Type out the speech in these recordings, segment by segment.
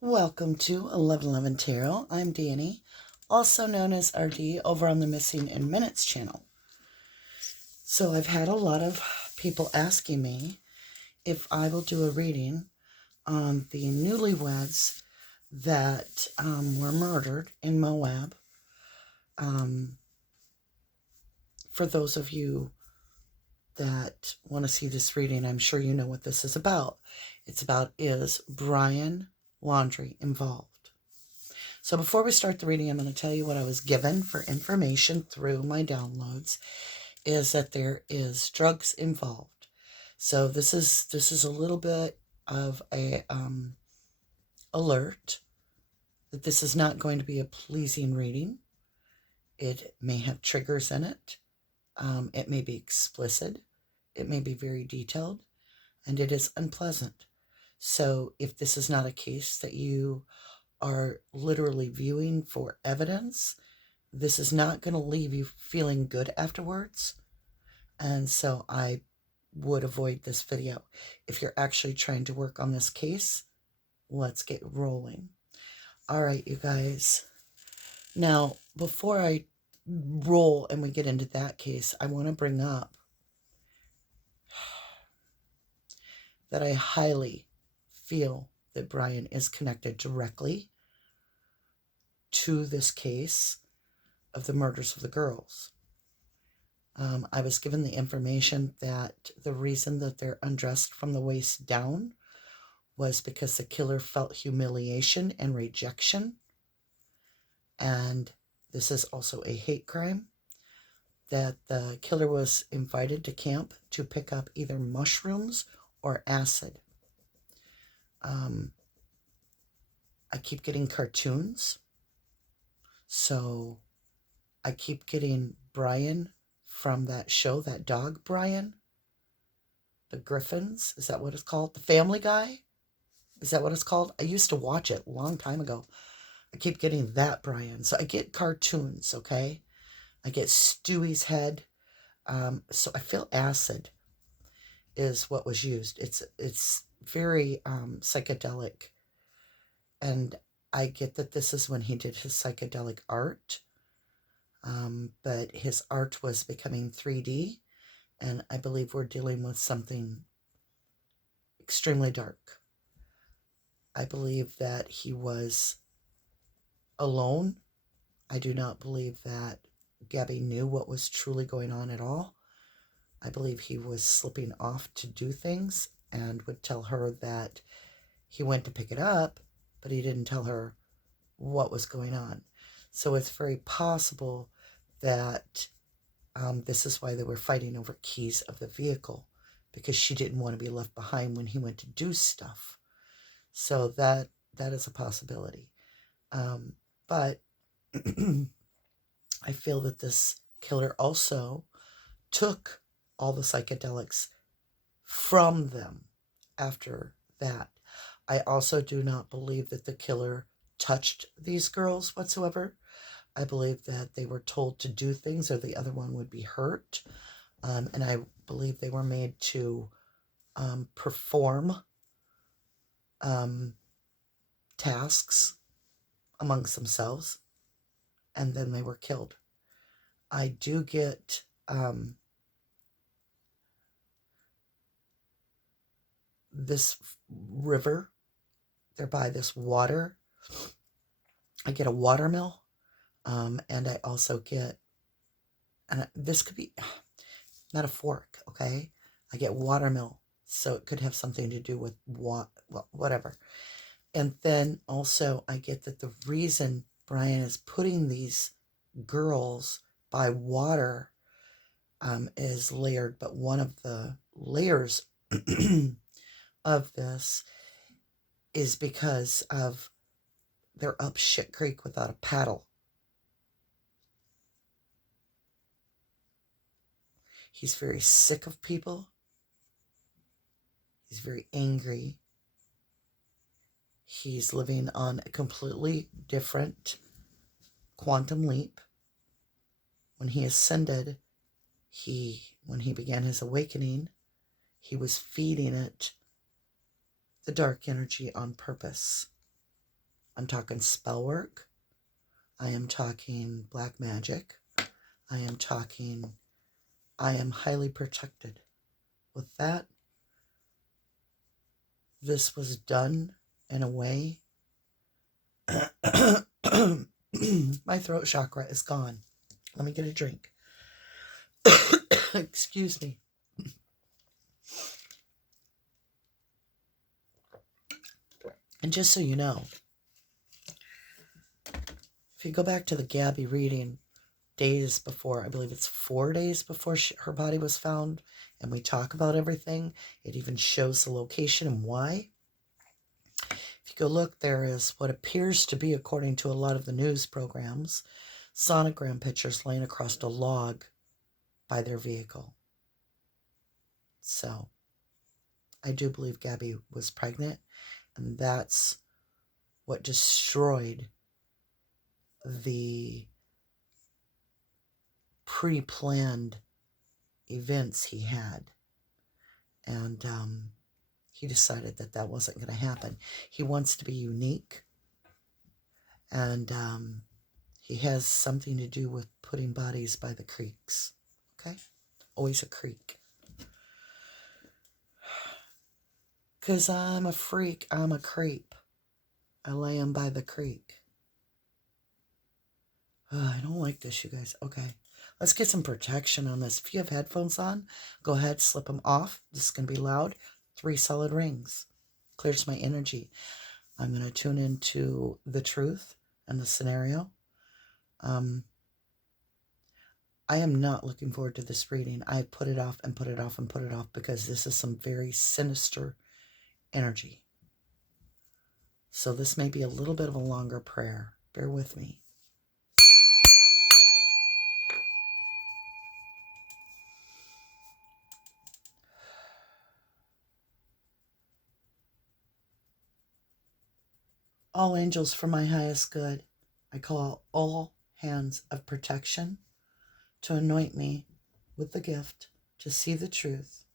Welcome to 1111 Tarot. I'm Danny, also known as RD, over on the Missing in Minutes channel. So I've had a lot of people asking me if I will do a reading on the newlyweds that were murdered in Moab. For those of you that want to see this reading, I'm sure you know what this is about. It's about, is Brian Laundrie involved? So before we start the reading, I'm going to tell you what I was given for information through my downloads, is that there is drugs involved. So this is a little bit of a alert that this is not going to be a pleasing reading. It may have triggers in it. It may be explicit. It may be very detailed, and it is unpleasant. So if this is not a case that you are literally viewing for evidence, this is not going to leave you feeling good afterwards. And so I would avoid this video. If you're actually trying to work on this case, let's get rolling. All right, you guys. Now, before I roll and we get into that case, I want to bring up that I highly feel that Brian is connected directly to this case of the murders of the girls. I was given the information that the reason that they're undressed from the waist down was because the killer felt humiliation and rejection. And this is also a hate crime. That the killer was invited to camp to pick up either mushrooms or acid. I keep getting cartoons. So I keep getting Brian from that show, that dog Brian. The Griffins, is that what it's called? The Family Guy? Is that what it's called? I used to watch it a long time ago. I keep getting that Brian. So I get cartoons, okay? I get Stewie's head. So I feel acid is what was used. It's very psychedelic. And I get that this is when he did his psychedelic art. But his art was becoming 3D. And I believe we're dealing with something extremely dark. I believe that he was alone. I do not believe that Gabby knew what was truly going on at all. I believe he was slipping off to do things and would tell her that he went to pick it up, but he didn't tell her what was going on. So it's very possible that this is why they were fighting over keys of the vehicle, because she didn't want to be left behind when he went to do stuff. So that is a possibility. But I feel that this killer also took all the psychedelics from them after that. I also do not believe that the killer touched these girls whatsoever. I believe that they were told to do things or the other one would be hurt. And I believe they were made to perform tasks amongst themselves, and then they were killed. I do get this river. They're by this water. I get a watermill. And I also get, and this could be not a fork, okay? I get watermill, so it could have something to do with whatever. And then also I get that the reason Brian is putting these girls by water is layered, but one of the layers of this is because of they're up shit creek without a paddle. He's very sick of people. He's very angry. He's living on a completely different quantum leap. When he ascended, when he began his awakening, he was feeding it the dark energy on purpose. I'm talking spell work. I am talking black magic. I am highly protected. With that, this was done in a way. My throat chakra is gone. Let me get a drink. Excuse me. And just so you know, if you go back to the Gabby reading days before, I believe it's 4 days before her body was found, and we talk about everything, it even shows the location and why. If you go look, there is what appears to be, according to a lot of the news programs, sonogram pictures laying across a log by their vehicle. So, I do believe Gabby was pregnant, and that's what destroyed the pre-planned events he had. And he decided that that wasn't going to happen. He wants to be unique, and he has something to do with putting bodies by the creeks. Okay? Always a creek. Because I'm a freak, I'm a creep. I lay him by the creek. I don't like this, you guys. Okay. Let's get some protection on this. If you have headphones on, go ahead, slip them off. This is going to be loud. 3 solid rings. Clears my energy. I'm going to tune into the truth and the scenario. I am not looking forward to this reading. I put it off and put it off and put it off because this is some very sinister energy. So this may be a little bit of a longer prayer. Bear with me. All angels for my highest good, I call all hands of protection to anoint me with the gift to see the truth,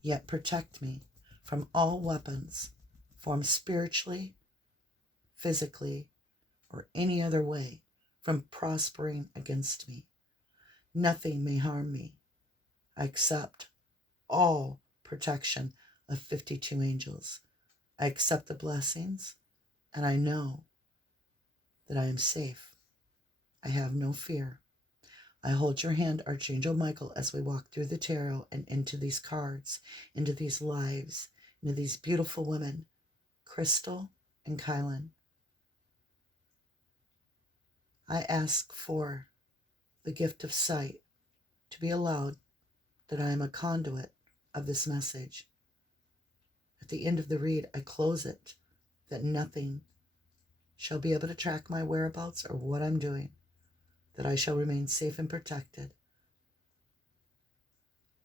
yet protect me from all weapons formed spiritually, physically, or any other way from prospering against me. Nothing may harm me. I accept all protection of 52 angels. I accept the blessings, and I know that I am safe. I have no fear. I hold your hand, Archangel Michael, as we walk through the tarot and into these cards, into these lives, into these beautiful women, Crystal and Kylen. I ask for the gift of sight to be allowed, that I am a conduit of this message. At the end of the read, I close it, that nothing shall be able to track my whereabouts or what I'm doing, that I shall remain safe and protected.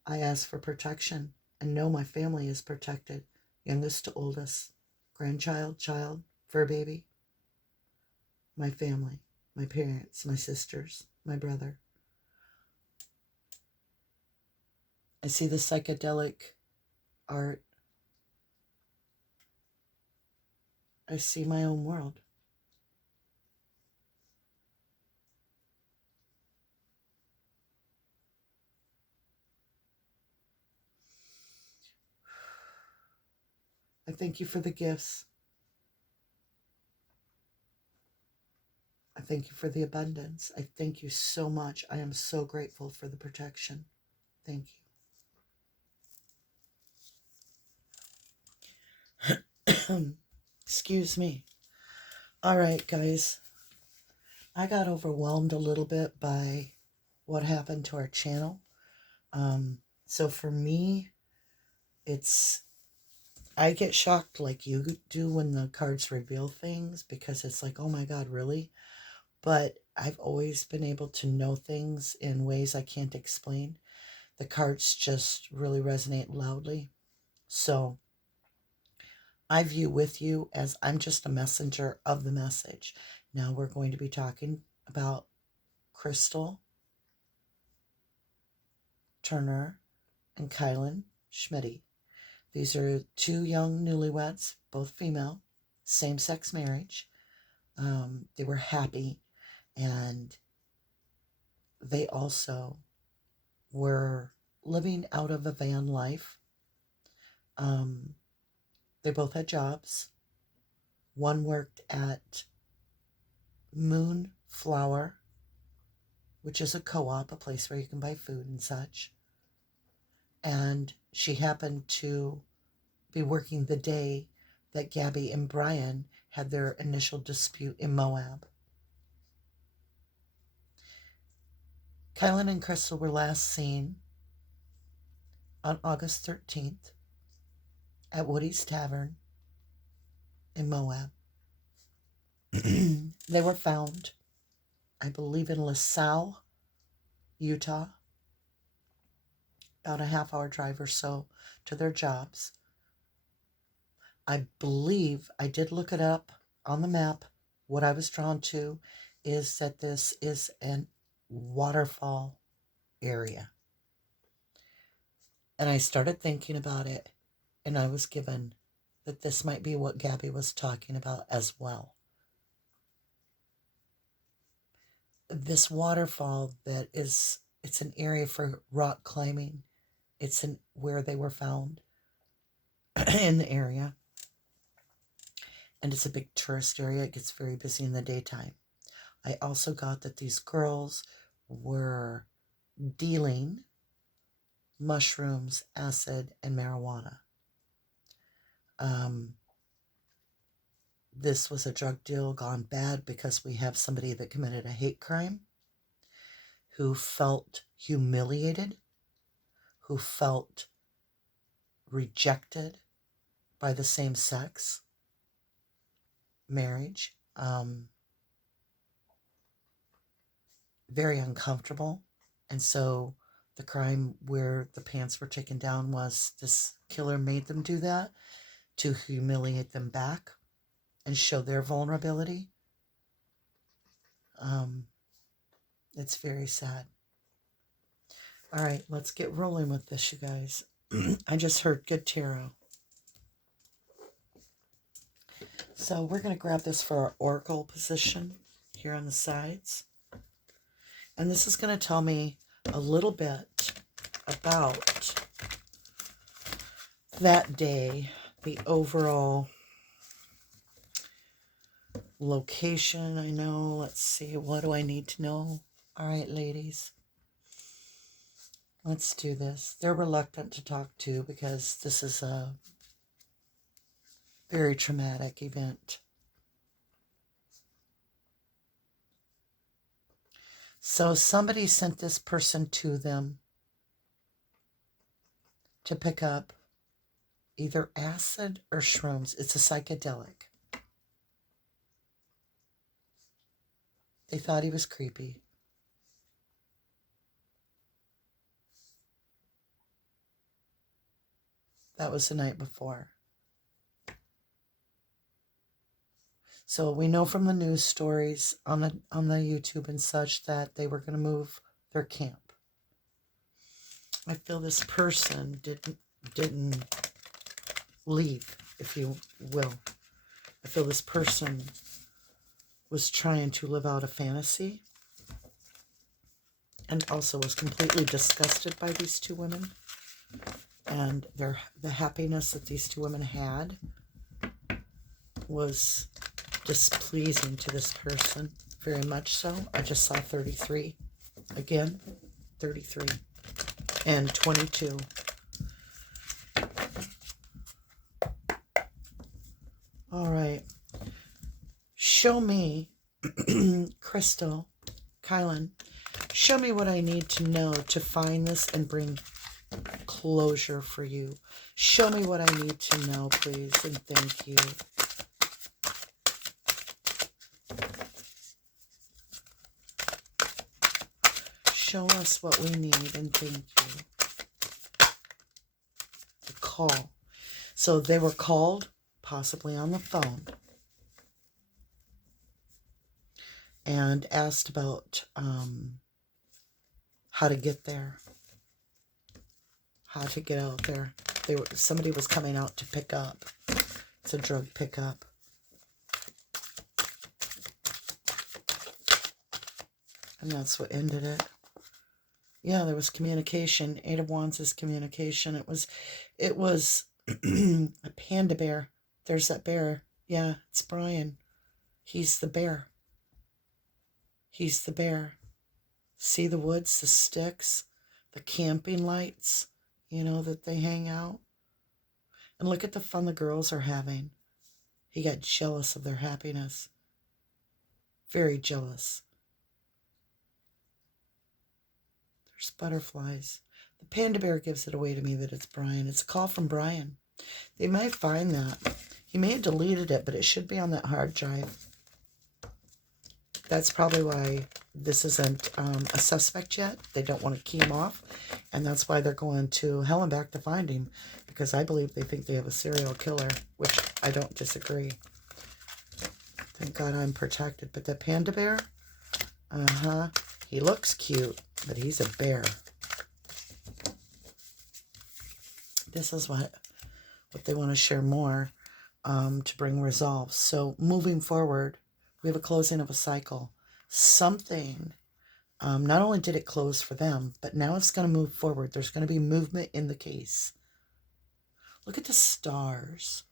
I ask for protection and know my family is protected, youngest to oldest, grandchild, child, fur baby, my family, my parents, my sisters, my brother. I see the psychedelic art. I see my own world. I thank you for the gifts. I thank you for the abundance. I thank you so much. I am so grateful for the protection. Thank you. Excuse me. All right, guys. I got overwhelmed a little bit by what happened to our channel. So for me, I get shocked like you do when the cards reveal things, because it's like, oh my God, really? But I've always been able to know things in ways I can't explain. The cards just really resonate loudly. So I view with you as I'm just a messenger of the message. Now we're going to be talking about Crystal Turner and Kylen Schulte. These are 2 young newlyweds, both female, same-sex marriage. They were happy, and they also were living out of a van life. They both had jobs. One worked at Moonflower, which is a co-op, a place where you can buy food and such. And she happened to be working the day that Gabby and Brian had their initial dispute in Moab. Kylen and Crystal were last seen on August 13th at Woody's Tavern in Moab. They were found, I believe, in LaSalle, Utah, about a half-hour drive or so to their jobs. I believe, I did look it up on the map. What I was drawn to is that this is an waterfall area. And I started thinking about it, and I was given that this might be what Gabby was talking about as well. This waterfall it's an area for rock climbing. It's where they were found in the area. And it's a big tourist area. It gets very busy in the daytime. I also got that these girls were dealing mushrooms, acid, and marijuana. This was a drug deal gone bad because we have somebody that committed a hate crime, who felt humiliated, who felt rejected by the same sex marriage, very uncomfortable. And so the crime where the pants were taken down was this killer made them do that to humiliate them back and show their vulnerability. It's very sad. All right, let's get rolling with this, you guys. I just heard good tarot. So we're going to grab this for our oracle position here on the sides. And this is going to tell me a little bit about that day, the overall location. I know, let's see, what do I need to know? All right, ladies, let's do this. They're reluctant to talk to because this is a very traumatic event. So somebody sent this person to them to pick up either acid or shrooms. It's a psychedelic. They thought he was creepy. That was the night before. So we know from the news stories on the YouTube and such that they were going to move their camp. I feel this person didn't leave, if you will. I feel this person was trying to live out a fantasy and also was completely disgusted by these two women and the happiness that these two women had was displeasing to this person, very much so. I just saw 33 again, 33 and 22. All right, show me, Crystal, Kylen, show me what I need to know to find this and bring closure for you. Show me what I need to know, please, and thank you. Show us what we need and thank you. The call. So they were called, possibly on the phone, and asked about how to get there, how to get out there. Somebody was coming out to pick up. It's a drug pickup. And that's what ended it. Yeah, there was communication. Eight of Wands is communication. It was a panda bear. There's that bear. Yeah, it's Brian. He's the bear. He's the bear. See the woods, the sticks, the camping lights, that they hang out. And look at the fun the girls are having. He got jealous of their happiness. Very jealous. There's butterflies. The panda bear gives it away to me that it's Brian. It's a call from Brian. They might find that. He may have deleted it, but it should be on that hard drive. That's probably why this isn't a suspect yet. They don't want to key him off. And that's why they're going to hell and back to find him. Because I believe they think they have a serial killer, which I don't disagree. Thank God I'm protected. But the panda bear, he looks cute, but he's a bear. This is what they want to share more to bring resolve. So moving forward, we have a closing of a cycle. Something, not only did it close for them, but now it's going to move forward. There's going to be movement in the case. Look at the stars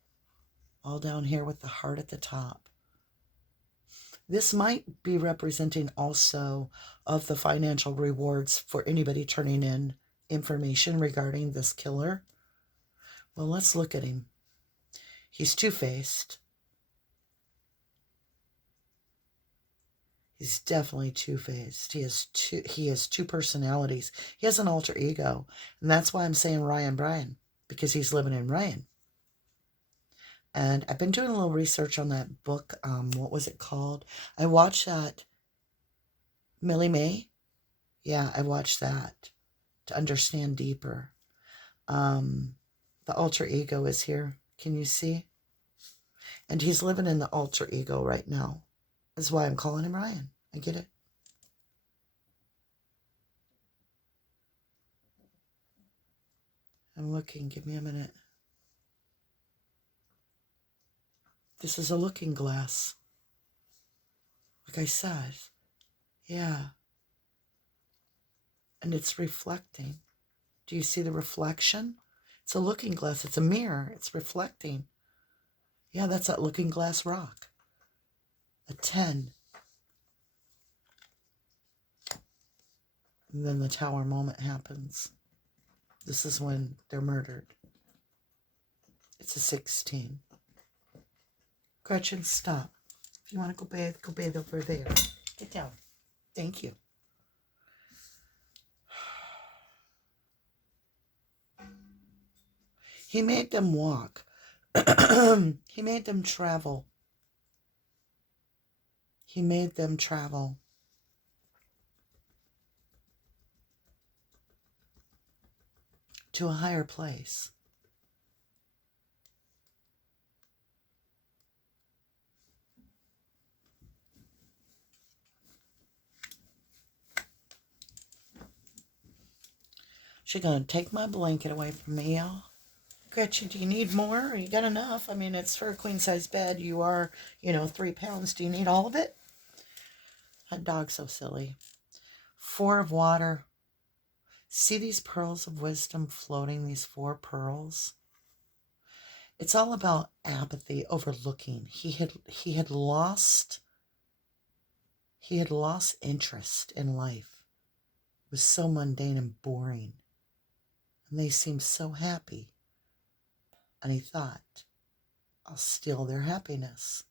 all down here with the heart at the top. This might be representing also of the financial rewards for anybody turning in information regarding this killer. Well, let's look at him. He's two-faced. He's definitely two-faced. He has two personalities. He has an alter ego. And that's why I'm saying Ryan Brian, because he's living in Ryan. And I've been doing a little research on that book. What was it called? I watched that. Millie May? Yeah, I watched that to understand deeper. The alter ego is here. Can you see? And he's living in the alter ego right now. That's why I'm calling him Ryan. I get it. I'm looking. Give me a minute. This is a looking glass. Like I said. Yeah. And it's reflecting. Do you see the reflection? It's a looking glass. It's a mirror. It's reflecting. Yeah, that's that looking glass rock. A 10. And then the tower moment happens. This is when they're murdered. It's a 16. Gretchen, stop. If you want to go bathe over there. Get down. Thank you. He made them walk. He made them travel. He made them travel. To a higher place. She's going to take my blanket away from me, y'all. Gretchen, do you need more? Or you got enough? I mean, it's for a queen-size bed. You are, 3 pounds. Do you need all of it? That dog's so silly. 4 of water. See these pearls of wisdom floating, these 4 pearls? It's all about apathy, overlooking. He had lost interest in life. It was so mundane and boring. And they seemed so happy. And he thought, I'll steal their happiness.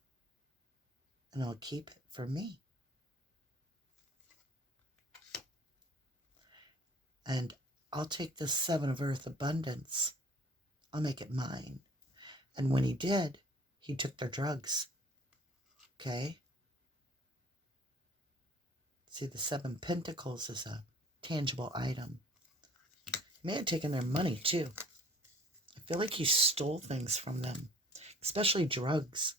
And I'll keep it for me. And I'll take the 7 of earth abundance. I'll make it mine. And when he did, he took their drugs. Okay? See, the 7 pentacles is a tangible item. He may have taken their money, too. I feel like he stole things from them. Especially drugs.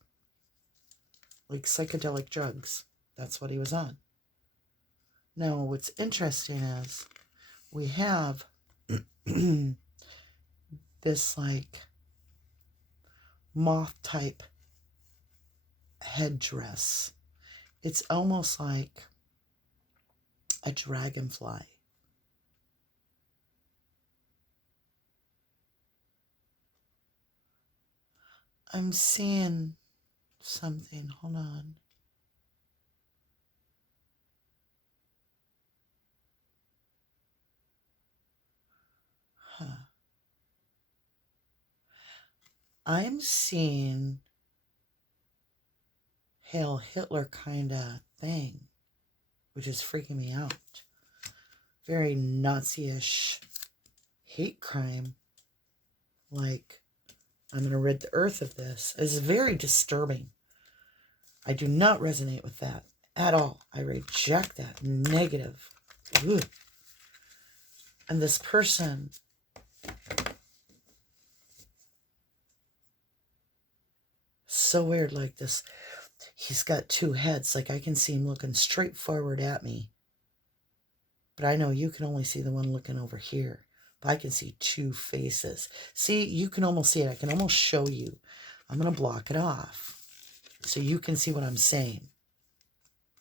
Like psychedelic drugs. That's what he was on. Now, what's interesting is we have this like moth type headdress. It's almost like a dragonfly. I'm seeing something. Hold on. Huh. I'm seeing Hail Hitler kind of thing, which is freaking me out. Very Nazi-ish hate crime. Like, I'm going to rid the earth of this. It's very disturbing. I do not resonate with that at all. I reject that. Negative. Ugh. And this person, so weird, like this. He's got two heads. Like I can see him looking straight forward at me. But I know you can only see the one looking over here. But I can see two faces. See, you can almost see it. I can almost show you. I'm going to block it off so you can see what I'm saying.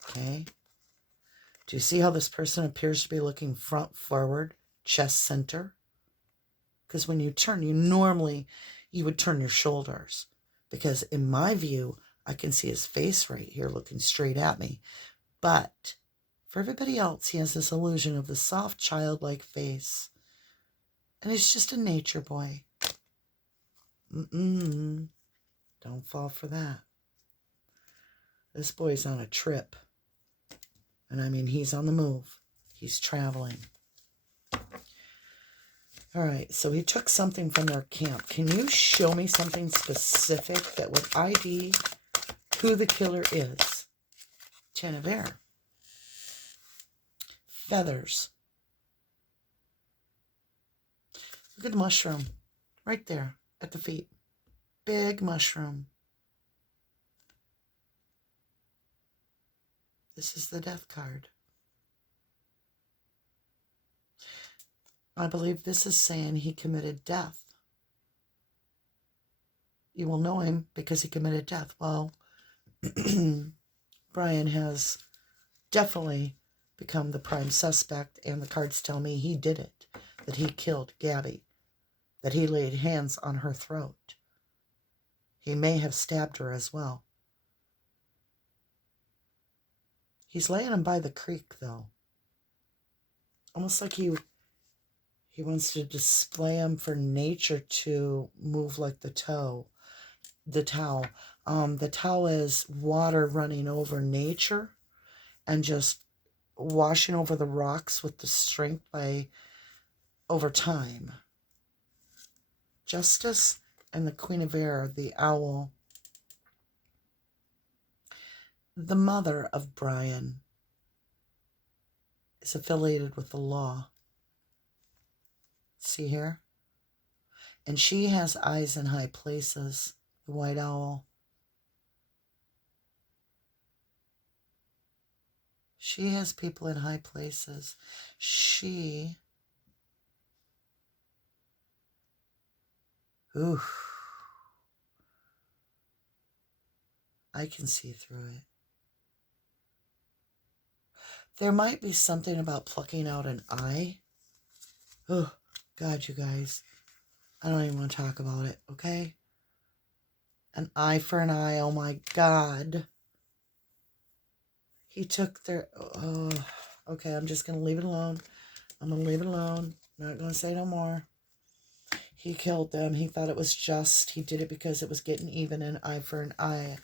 Okay? Do you see how this person appears to be looking front forward, chest center? Because when you turn, you would turn your shoulders. Because in my view, I can see his face right here looking straight at me. But for everybody else, he has this illusion of the soft, childlike face. And he's just a nature boy. Don't fall for that. This boy's on a trip. And I mean, he's on the move. He's traveling. All right, so he took something from their camp. Can you show me something specific that would ID who the killer is? Ten of Air. Feathers. Look at the mushroom. Right there at the feet. Big mushroom. This is the Death card. I believe this is saying he committed death. You will know him because he committed death. Well, Brian has definitely become the prime suspect, and the cards tell me he did it, that he killed Gabby, that he laid hands on her throat. He may have stabbed her as well. He's laying him by the creek, though. Almost like he wants to display him for nature to move like the towel. The towel is water running over nature and just washing over the rocks with the strength over time. Justice and the Queen of Air, the owl. The mother of Brian is affiliated with the law. See here? And she has eyes in high places, the white owl. She has people in high places. I can see through it. There might be something about plucking out an eye. Oh, God, you guys. I don't even want to talk about it, okay? An eye for an eye, oh my God. He took their... Oh, okay, I'm just going to leave it alone. I'm going to leave it alone. Not going to say no more. He killed them. He thought it was just. He did it because it was getting even, an eye for an eye.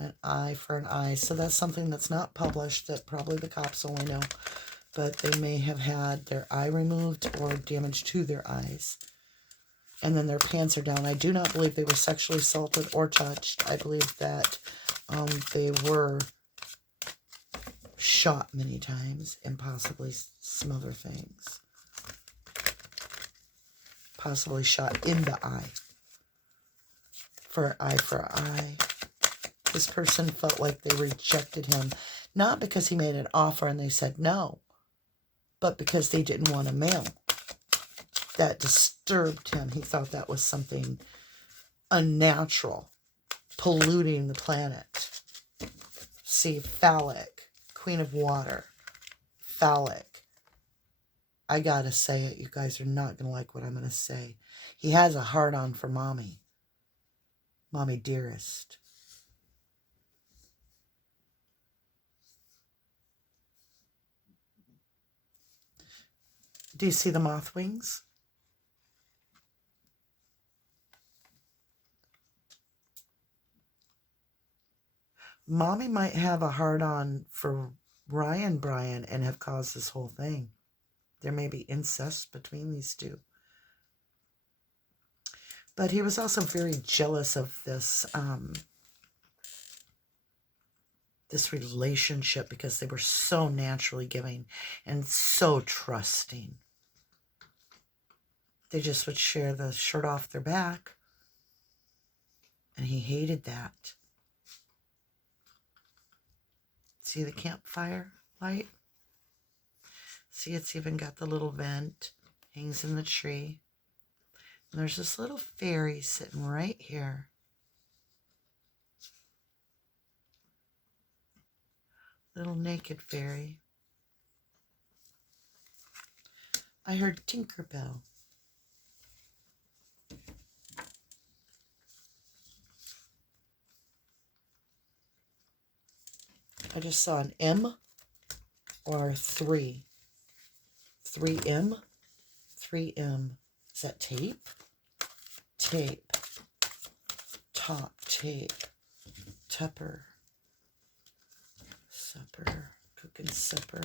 An eye for an eye. So that's something that's not published, that probably the cops only know. But they may have had their eye removed or damage to their eyes. And then their pants are down. I do not believe they were sexually assaulted or touched. I believe that they were shot many times and possibly some other things. Possibly shot in the eye. For eye. This person felt like they rejected him. Not because he made an offer and they said no, but because they didn't want a male. That disturbed him. He thought that was something unnatural, polluting the planet. See, phallic, Queen of Water, phallic. I gotta say it. You guys are not gonna like what I'm gonna say. He has a heart-on for mommy. Mommy dearest. Do you see the moth wings? Mommy might have a heart-on for Brian and have caused this whole thing. There may be incest between these two. But he was also very jealous of this this relationship because they were so naturally giving and so trusting. They just would share the shirt off their back. And he hated that. See the campfire light? See, it's even got the little vent. Hangs in the tree. And there's this little fairy sitting right here. Little naked fairy. I heard Tinkerbell. I just saw an M or 3. 3M? 3M. Is that tape? Tape. Top tape. Tupper. Supper. Cooking supper.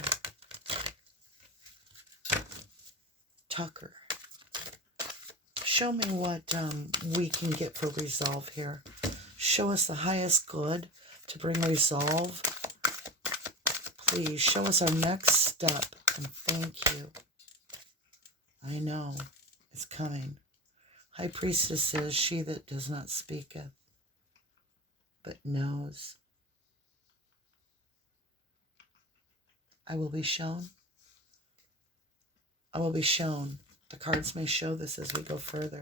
Tucker. Show me what we can get for resolve here. Show us the highest good to bring resolve. Please show us our next step. And thank you. I know it's coming. High Priestess says, she that does not speaketh, but knows. I will be shown. I will be shown. The cards may show this as we go further.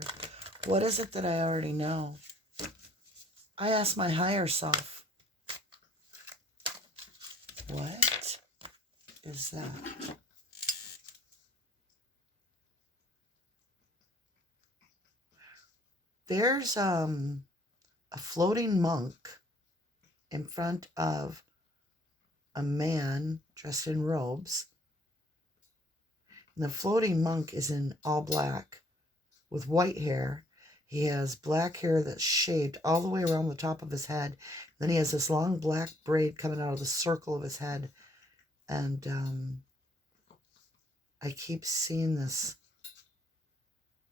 What is it that I already know? I ask my higher self. What is that? There's a floating monk in front of a man dressed in robes. And the floating monk is in all black with white hair. He has black hair that's shaved all the way around the top of his head. Then he has this long black braid coming out of the circle of his head. And I keep seeing this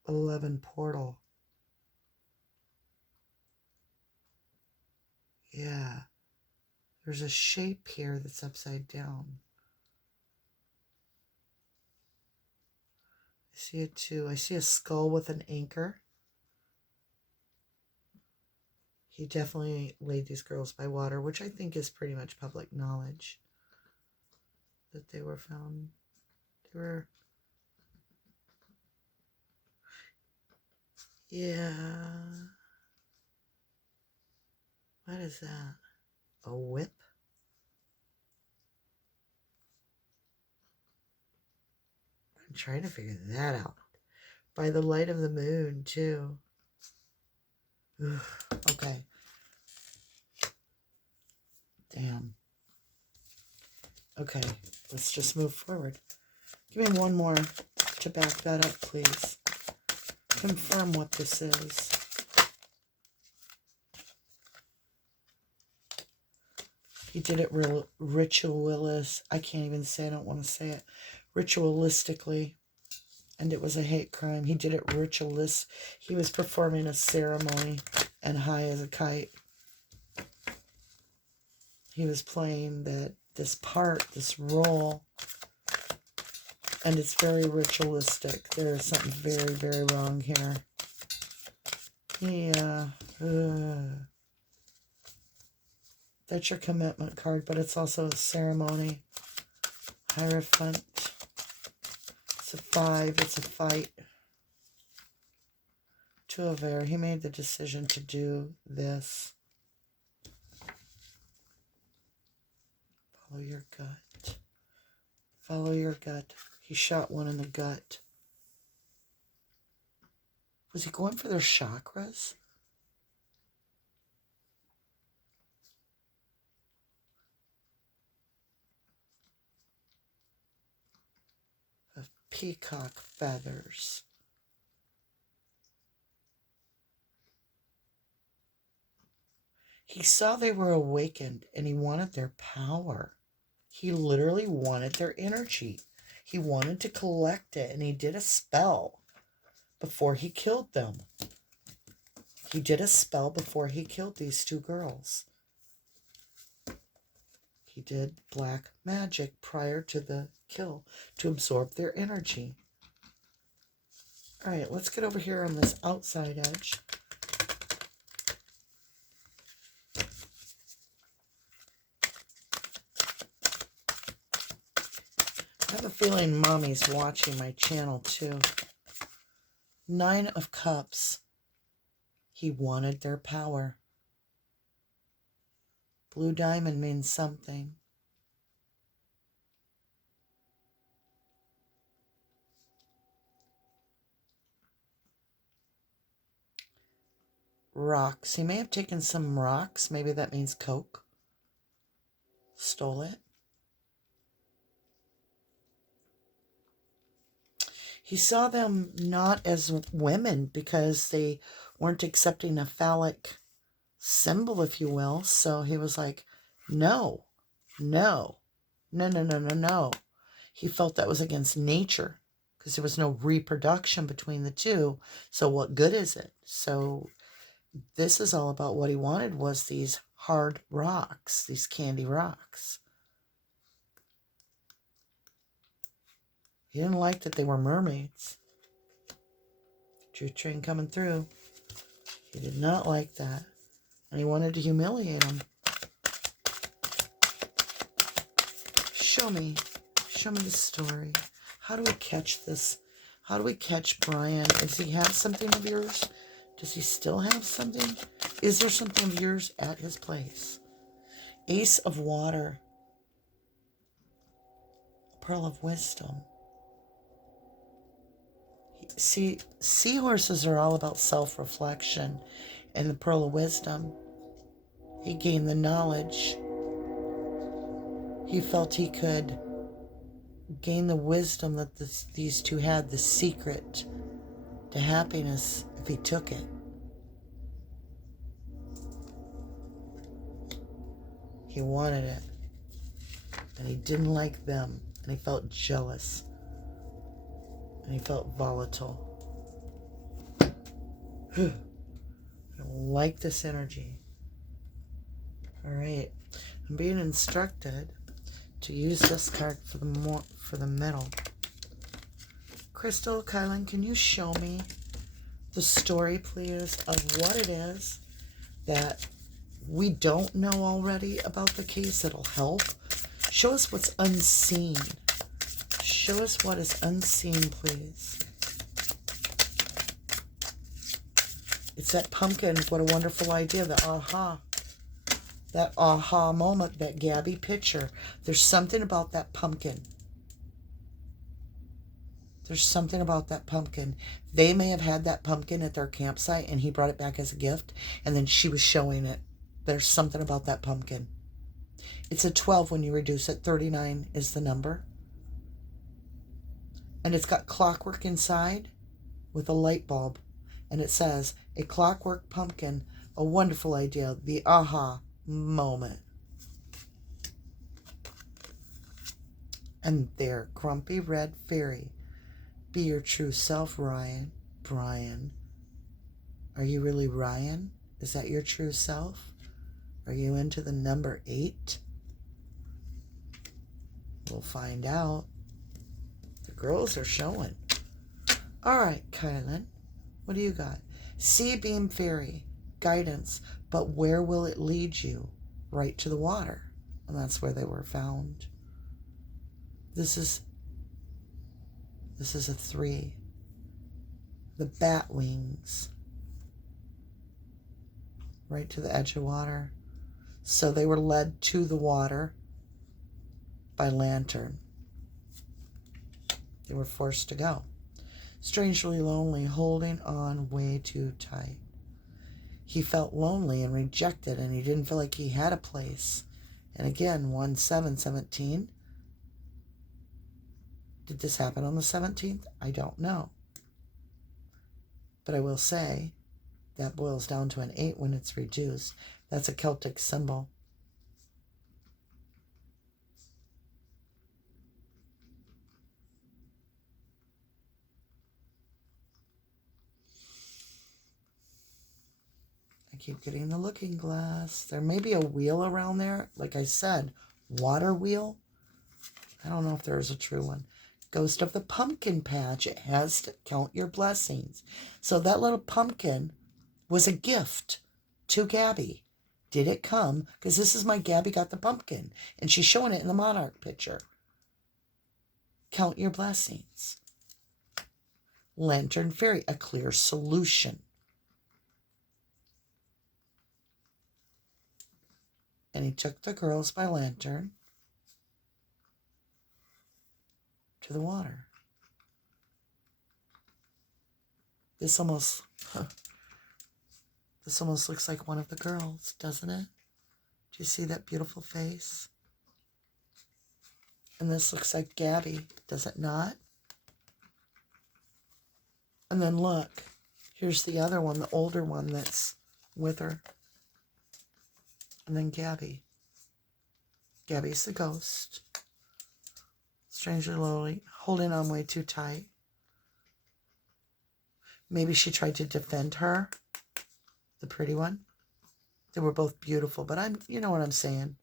11 portal. Yeah. There's a shape here that's upside down. I see it too. I see a skull with an anchor. He definitely laid these girls by water, which I think is pretty much public knowledge that they were found. They were... Yeah. What is that? A whip? I'm trying to figure that out. By the light of the moon, too. Ugh, okay. Damn. Okay, let's just move forward. Give me one more to back that up, please. Confirm what this is. He did it ritualist. I can't even say, I don't want to say it. Ritualistically. And it was a hate crime. He did it ritualist. He was performing a ceremony and high as a kite. He was playing this part, this role. And it's very ritualistic. There is something very, very wrong here. Yeah. That's your commitment card, but it's also a ceremony. Hierophant. It's a 5. It's a fight. 2 of air. He made the decision to do this. Follow your gut. Follow your gut. He shot one in the gut. Was he going for their chakras? Of peacock feathers. He saw they were awakened and he wanted their power. He literally wanted their energy. He wanted to collect it, and he did a spell before he killed them. He did a spell before he killed these two girls. He did black magic prior to the kill to absorb their energy. All right, let's get over here on this outside edge. I have a feeling Mommy's watching my channel too. 9 of Cups. He wanted their power. Blue diamond means something. Rocks. He may have taken some rocks. Maybe that means coke. Stole it. He saw them not as women because they weren't accepting a phallic symbol, if you will. So he was like, no, no, no, no, no, no, no. He felt that was against nature because there was no reproduction between the two. So what good is it? So this is all about what he wanted was these hard rocks, these candy rocks. He didn't like that they were mermaids. Truth train coming through. He did not like that. And he wanted to humiliate them. Show me the story. How do we catch this? How do we catch Brian? Does he have something of yours? Does he still have something? Is there something of yours at his place? Ace of Water. Pearl of Wisdom. See, seahorses are all about self-reflection. And the Pearl of Wisdom, he gained the knowledge. He felt he could gain the wisdom that these two had, the secret to happiness, if he took it. He wanted it. And he didn't like them. And he felt jealous. And he felt volatile. I don't like this energy. All right. I'm being instructed to use this card for the middle. Crystal, Kylen, can you show me the story, please, of what it is that we don't know already about the case? It'll help. Show us what's unseen. Show us what is unseen, please. It's that pumpkin. What a wonderful idea. The aha. That aha moment, that Gabby picture. There's something about that pumpkin. There's something about that pumpkin. They may have had that pumpkin at their campsite and he brought it back as a gift and then she was showing it. There's something about that pumpkin. It's a 12 when you reduce it. 39 is the number. And it's got clockwork inside with a light bulb. And it says, a clockwork pumpkin, a wonderful idea, the aha moment. And there, grumpy red fairy. Be your true self, Ryan. Brian. Are you really Ryan? Is that your true self? Are you into the number 8? We'll find out. The girls are showing. All right, Kylen. What do you got? Sea beam fairy. Guidance. But where will it lead you? Right to the water. And that's where they were found. This is a 3. The bat wings. Right to the edge of water. So they were led to the water. by lantern. They were forced to go. Strangely lonely, holding on way too tight. He felt lonely and rejected, and he didn't feel like he had a place. And again, 1/7/17. Did this happen on the 17th? I don't know. But I will say that boils down to an 8 when it's reduced. That's a Celtic symbol. I keep getting the looking glass. There may be a wheel around there. Like I said, water wheel. I don't know if there is a true one. Ghost of the pumpkin patch. It has to count your blessings. So that little pumpkin was a gift to Gabby. Did it come? Because this is my Gabby got the pumpkin. And she's showing it in the monarch picture. Count your blessings. Lantern fairy. A clear solution. And he took the girls by lantern to the water. This almost looks like one of the girls, doesn't it? Do you see that beautiful face? And this looks like Gabby, does it not? And then look, here's the other one, the older one that's with her. And then Gabby. Gabby's the ghost. Strangely lonely, holding on way too tight. Maybe she tried to defend her, the pretty one. They were both beautiful, but you know what I'm saying.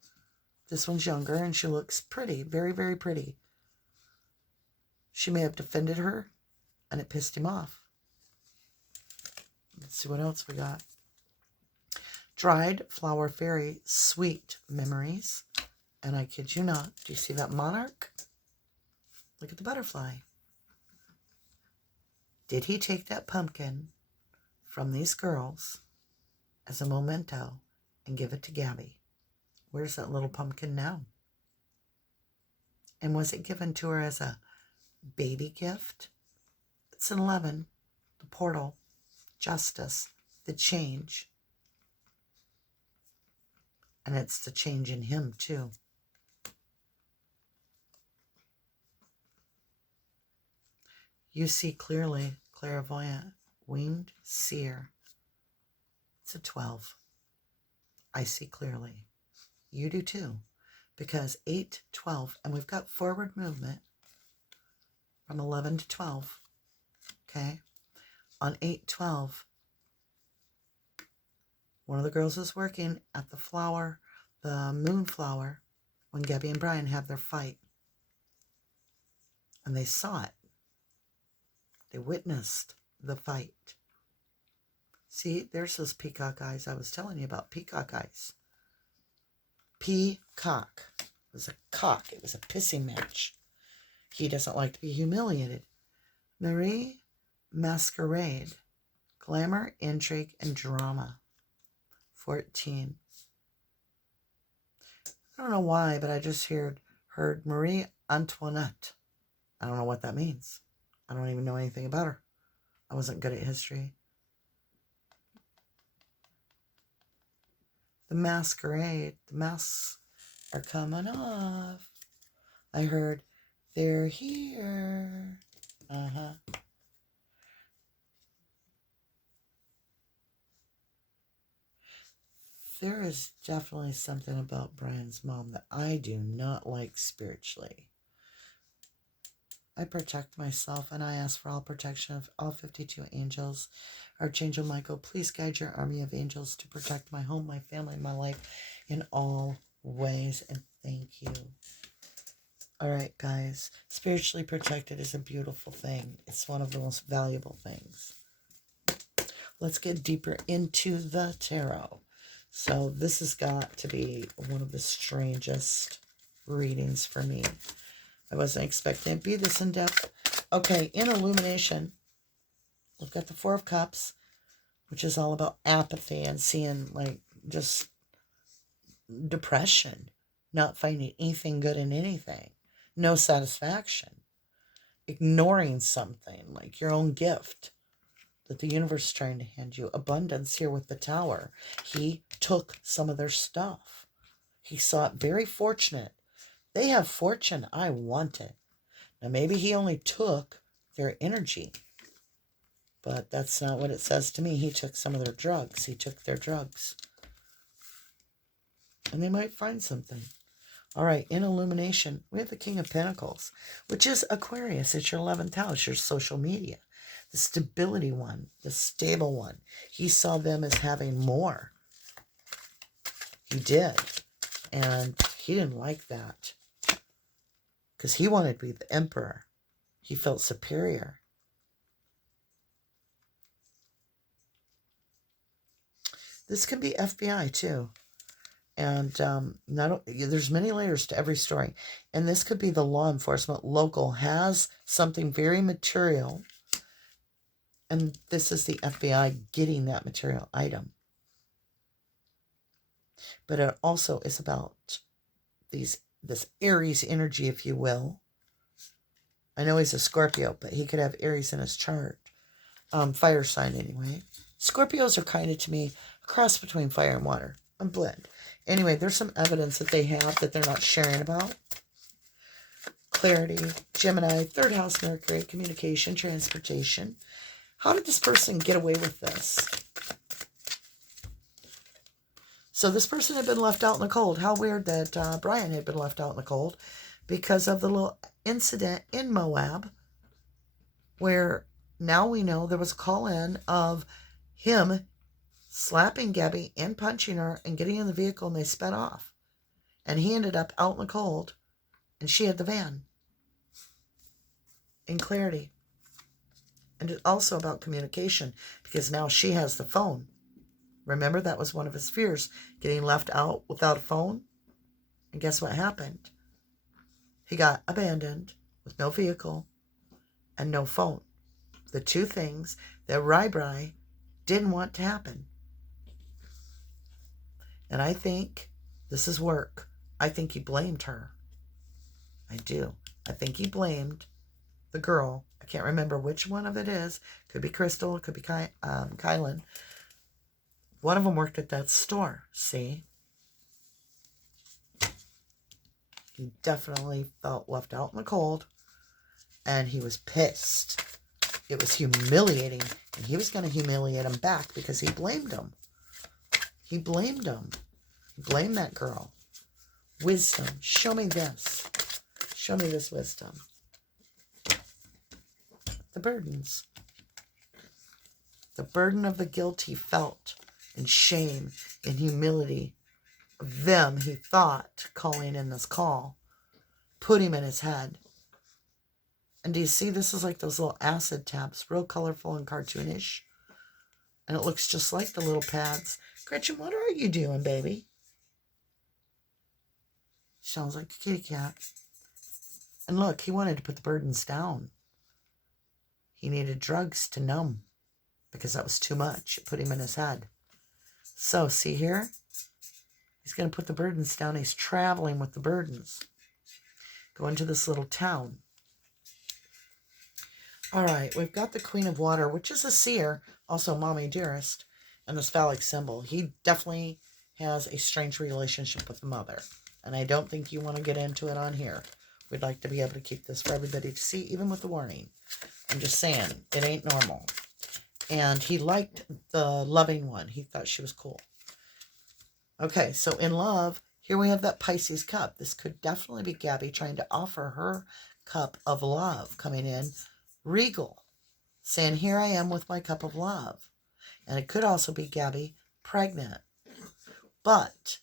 This one's younger and she looks pretty, very, very pretty. She may have defended her and it pissed him off. Let's see what else we got. Dried flower fairy, sweet memories. And I kid you not, do you see that monarch? Look at the butterfly. Did he take that pumpkin from these girls as a memento and give it to Gabby? Where's that little pumpkin now? And was it given to her as a baby gift? It's an 11. The portal, justice, the change. And it's the change in him too. You see clearly, clairvoyant, winged seer. It's a 12. I see clearly. You do too. Because 8, 12, and we've got forward movement from 11 to 12. Okay? On 8, 12, one of the girls was working at the flower, the moonflower, when Gabby and Brian have their fight. And they saw it. They witnessed the fight. See, there's those peacock eyes I was telling you about. Peacock eyes. Peacock. It was a cock. It was a pissing match. He doesn't like to be humiliated. Marie Masquerade. Glamour, intrigue, and drama. 14. I don't know why, but I just heard Marie Antoinette. I don't know what that means. I don't even know anything about her. I wasn't good at history. The masquerade. The masks are coming off. I heard, they're here. There is definitely something about Brian's mom that I do not like spiritually. I protect myself and I ask for all protection of all 52 angels. Archangel Michael, please guide your army of angels to protect my home, my family, my life in all ways. And thank you. All right, guys. Spiritually protected is a beautiful thing. It's one of the most valuable things. Let's get deeper into the tarot. So this has got to be one of the strangest readings for me. I wasn't expecting it to be this in-depth. Okay, in Illumination, we've got the Four of Cups, which is all about apathy and seeing, like, just depression. not finding anything good in anything, no satisfaction, ignoring something like your own gift that the universe is trying to hand you. Abundance here with the Tower. He took some of their stuff. He saw it very fortunate. They have fortune. I want it. Now, maybe he only took their energy, but that's not what it says to me. He took some of their drugs. He took their drugs. And they might find something. All right, in illumination, we have the King of Pentacles, which is Aquarius. It's your 11th house, your social media, the stability one, the stable one. He saw them as having more. He did. And he didn't like that because he wanted to be the emperor. He felt superior. This can be FBI too. And there's many layers to every story. And this could be the law enforcement local has something very material. And this is the FBI getting that material item. But it also is about this Aries energy, if you will. I know he's a Scorpio, but he could have Aries in his chart. Fire sign anyway. Scorpios are kind of, to me, a cross between fire and water. A blend. Anyway, there's some evidence that they have that they're not sharing about. Clarity, Gemini, 3rd house, Mercury, communication, transportation. How did this person get away with this? So this person had been left out in the cold. How weird that Brian had been left out in the cold because of the little incident in Moab where now we know there was a call in of him slapping Gabby and punching her and getting in the vehicle, and they sped off. And he ended up out in the cold, and she had the van. In clarity. And it's also about communication, because now she has the phone. Remember, that was one of his fears, getting left out without a phone. And guess what happened? He got abandoned with no vehicle and no phone. The two things that Rai didn't want to happen. And I think this is work. I think he blamed her. I do. I think he blamed the girl. I can't remember which one of it is. Could be Crystal. It could be Kylen. One of them worked at that store. See? He definitely felt left out in the cold. And he was pissed. It was humiliating. And he was going to humiliate him back because he blamed him. He blamed him. He blamed that girl. Wisdom. Show me this. Show me this wisdom. The burdens. The burden of the guilt he felt, and shame, and humility of them he thought calling in this call put him in his head. And do you see, this is like those little acid tabs, real colorful and cartoonish. And it looks just like the little pads. Gretchen, what are you doing, baby? Sounds like a kitty cat. And look, he wanted to put the burdens down. He needed drugs to numb because that was too much. It put him in his head. So, see here? He's going to put the burdens down. He's traveling with the burdens. Going to this little town. All right, we've got the Queen of Water, which is a seer, also Mommy Dearest, and this phallic symbol. He definitely has a strange relationship with the mother, and I don't think you want to get into it on here. We'd like to be able to keep this for everybody to see, even with the warning. I'm just saying, it ain't normal. And he liked the loving one. He thought she was cool. Okay, so in love, here we have that Pisces cup. This could definitely be Gabby trying to offer her cup of love coming in. Regal, saying, here I am with my cup of love. And it could also be Gabby pregnant. But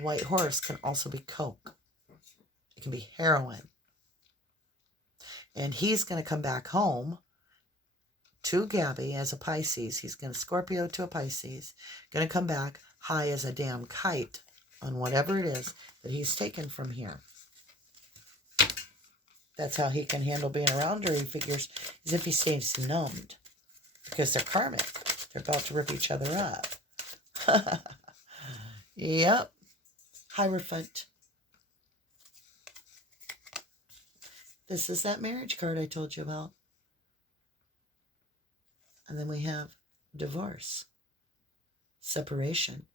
White Horse can also be coke. It can be heroin. And he's going to come back home to Gabby as a Pisces. He's going to Scorpio to a Pisces. Going to come back high as a damn kite on whatever it is that he's taken from here. That's how he can handle being around her, he figures, is if he stays numbed. Because they're karmic. They're about to rip each other up. Yep. Hierophant. This is that marriage card I told you about. And then we have divorce, separation.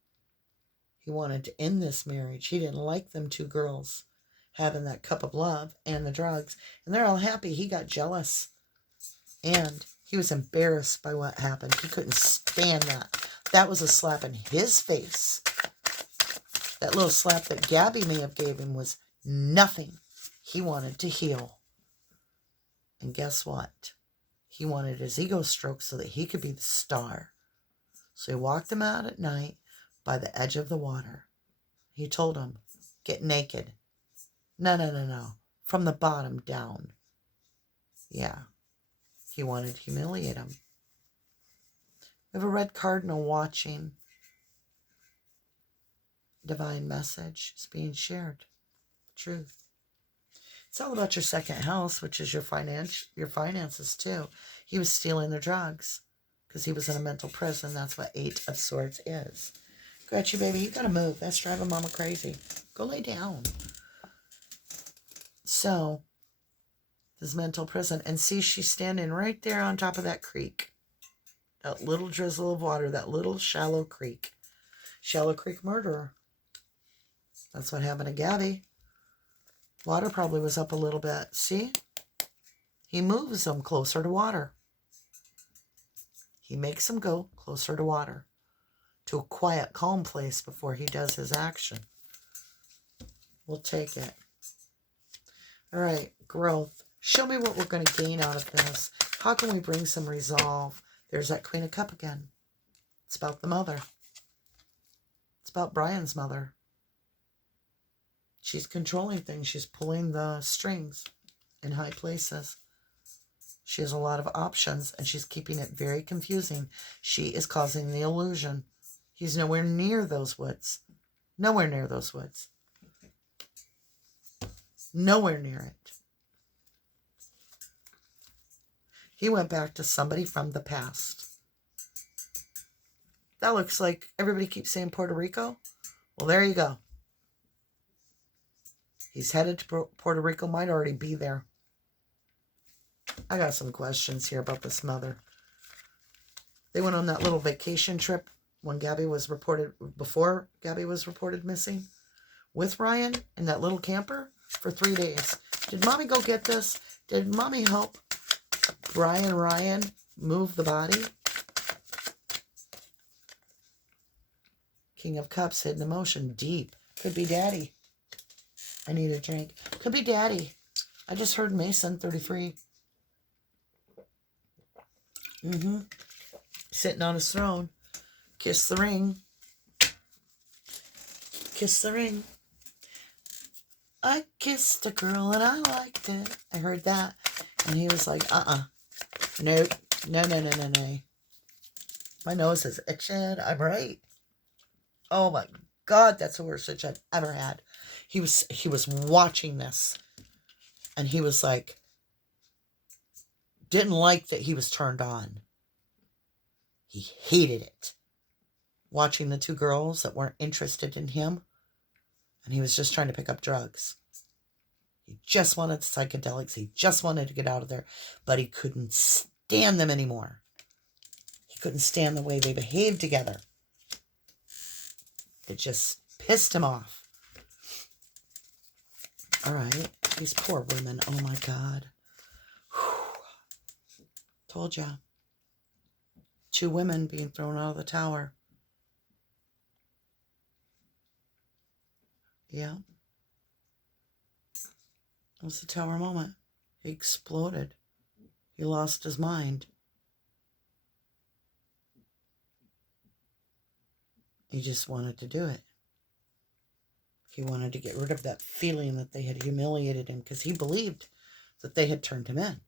He wanted to end this marriage. He didn't like them two girls having that cup of love and the drugs. And they're all happy. He got jealous. And he was embarrassed by what happened. He couldn't stand that. That was a slap in his face. That little slap that Gabby may have gave him was nothing. He wanted to heal. And guess what? He wanted his ego stroked so that he could be the star. So he walked him out at night by the edge of the water. He told him, get naked. No. From the bottom down. Yeah. He wanted to humiliate him. We have a red cardinal watching. Divine message is being shared. Truth. It's all about your second house, which is your finances too. He was stealing their drugs because he was in a mental prison. That's what 8 of Swords is. Got you, baby. You gotta move. That's driving mama crazy. Go lay down. So, this mental prison. And see, she's standing right there on top of that creek. That little drizzle of water. That little shallow creek. Shallow creek murderer. That's what happened to Gabby. Water probably was up a little bit. See? He moves them closer to water. He makes them go closer to water. To a quiet, calm place before he does his action. We'll take it. All right, growth. Show me what we're going to gain out of this. How can we bring some resolve? There's that Queen of Cups again. It's about the mother. It's about Brian's mother. She's controlling things. She's pulling the strings in high places. She has a lot of options, and she's keeping it very confusing. She is causing the illusion. He's nowhere near those woods. Nowhere near those woods. Nowhere near it. He went back to somebody from the past. That looks like everybody keeps saying Puerto Rico. Well, there you go. He's headed to Puerto Rico. Might already be there. I got some questions here about this mother. They went on that little vacation trip when Gabby was reported, before Gabby was reported missing, with Ryan in that little camper for 3 days. Did mommy go get this? Did mommy help Ryan move the body? King of Cups, hidden emotion, deep. Could be daddy. I need a drink. Could be daddy. I just heard Mason, 33. Sitting on his throne. Kiss the ring. Kiss the ring. I kissed a girl and I liked it. I heard that. And he was like, Nope. No. My nose is itching. I'm right. Oh my God, that's the worst itch I've ever had. He was watching this. And he was like, didn't like that he was turned on. He hated it. Watching the two girls that weren't interested in him. And he was just trying to pick up drugs. He just wanted psychedelics. He just wanted to get out of there. But he couldn't stand them anymore. He couldn't stand the way they behaved together. It just pissed him off. All right. These poor women. Oh my God. Whew. Told ya. 2 women being thrown out of the tower. Yeah. It was the tower moment. He exploded. He lost his mind. He just wanted to do it. He wanted to get rid of that feeling that they had humiliated him because he believed that they had turned him in.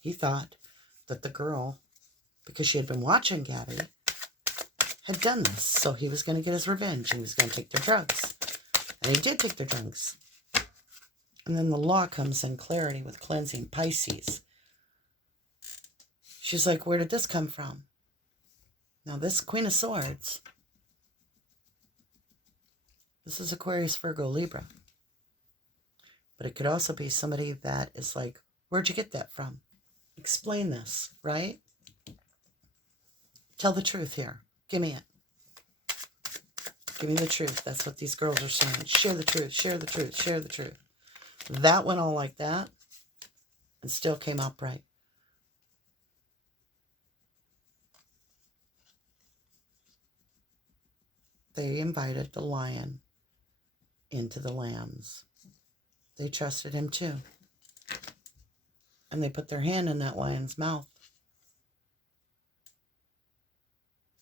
He thought that the girl, because she had been watching Gabby, had done this. So he was going to get his revenge. He was going to take their drugs. And he did take their drugs. And then the law comes in clarity with cleansing. Pisces. She's like, where did this come from? Now this Queen of Swords. This is Aquarius, Virgo, Libra. But But it could also be somebody that is like, where'd you get that from? Explain this, right? Tell the truth here. Give me it. Give me the truth. That's what these girls are saying. Share the truth, share the truth, share the truth. That went all like that and still came out bright. They invited the lion into the lambs. They trusted him too. And they put their hand in that lion's mouth.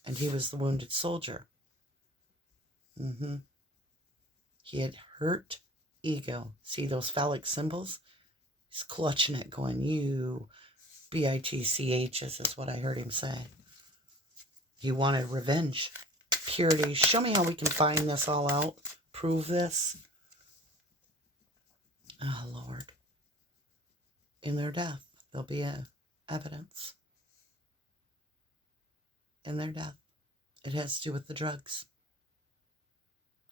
And he was the wounded soldier. He had hurt ego. See those phallic symbols? He's clutching it, going, you bitchs is what I heard him say. He wanted revenge. Purity. Show me how we can find this all out. Prove this. Oh, Lord. In their death, there'll be evidence. In their death. It has to do with the drugs.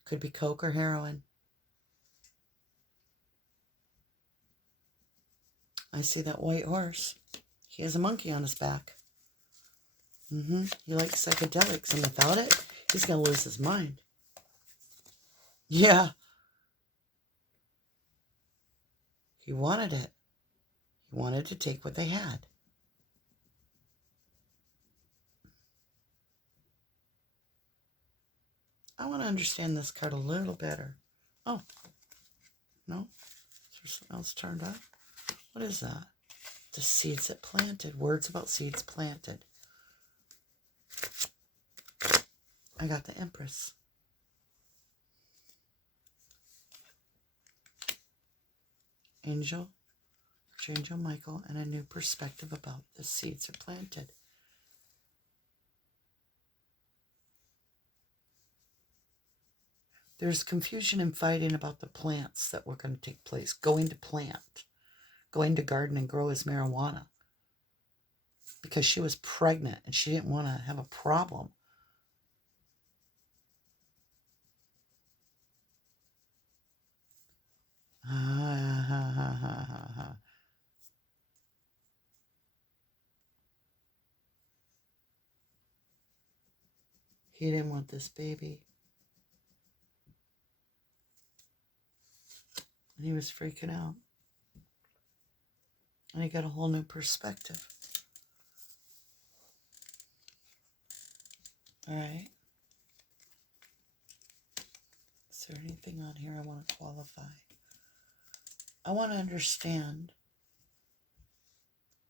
Could be coke or heroin. I see that white horse. He has a monkey on his back. He likes psychedelics, and without it, he's going to lose his mind. Yeah. He wanted it. He wanted to take what they had. I want to understand this card a little better. Oh. No? Is there something else turned up? What is that? The seeds that planted. Words about seeds planted. I got the Empress. Angel, Archangel Michael, and a new perspective about the seeds are planted. There's confusion and fighting about the plants that were going to take place. Going to plant. Going to garden and grow his marijuana. Because she was pregnant and she didn't want to have a problem. He didn't want this baby. And he was freaking out. And he got a whole new perspective. All right. Is there anything on here I want to qualify? I want to understand.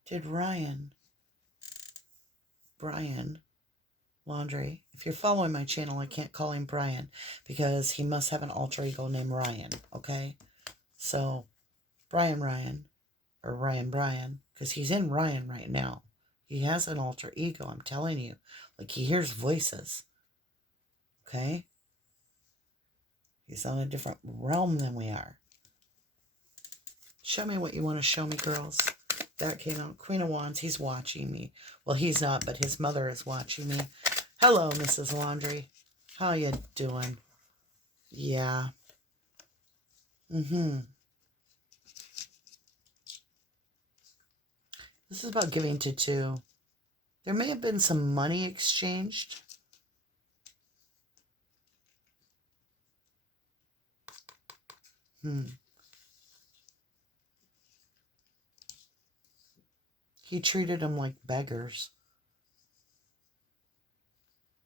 Did Brian Laundrie, if you're following my channel, I can't call him Brian because he must have an alter ego named Ryan, okay? So, Ryan, or Ryan, because he's in Ryan right now. He has an alter ego, I'm telling you. Like, he hears voices, okay? He's on a different realm than we are. Show me what you want to show me, girls. That came out. Queen of Wands, he's watching me. Well, he's not, but his mother is watching me. Hello, Mrs. Laundrie. How you doing? Yeah. This is about giving to two. There may have been some money exchanged. He treated them like beggars.